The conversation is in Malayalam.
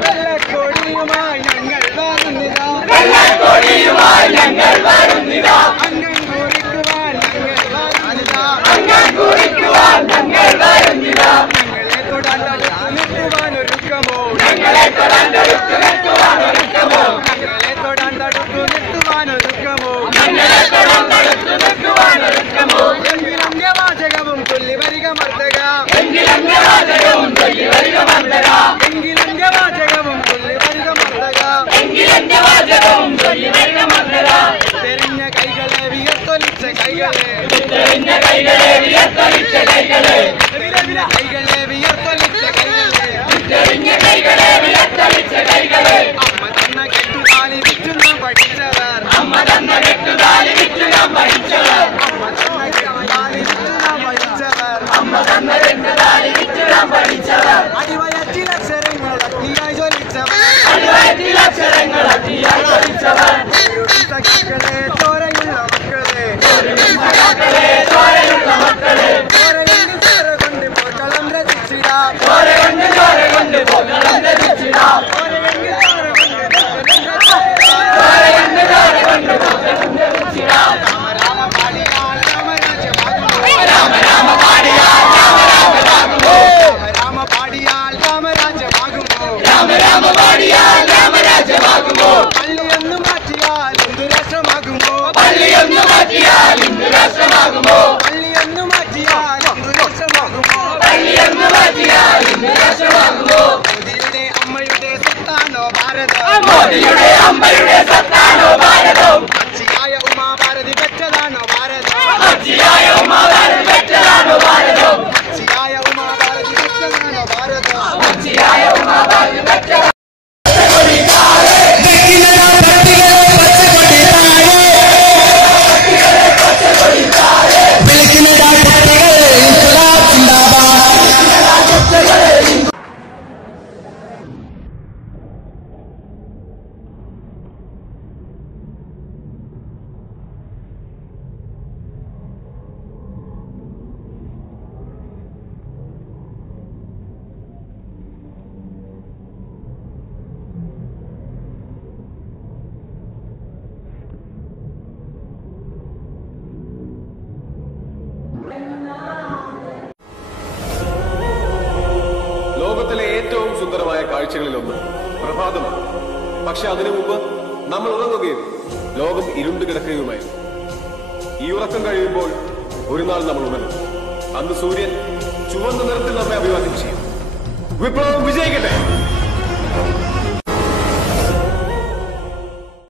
വെള്ളക്കൊടിയുമായി ഞങ്ങൾ വരുന്നിതാ വെള്ളക്കൊടിയുമായി ഞങ്ങൾ സുന്ദരമായ കാഴ്ചകളിലൊന്ന്. പ്രഭാതമാണ്. പക്ഷെ അതിനു മുമ്പ് നമ്മൾ ഉറങ്ങുകയും ലോകം ഇരുണ്ട് കിടക്കുകയുമായിരുന്നു ഈ ഉറക്കം കഴിയുമ്പോൾ ഒരു നാൾ നമ്മൾ ഉണരും. അന്ന് സൂര്യൻ ചുവന്ന നിറത്തിൽ നമ്മെ അഭിവാദ്യം ചെയ്യും. വിപ്ലവം വിജയിക്കട്ടെ!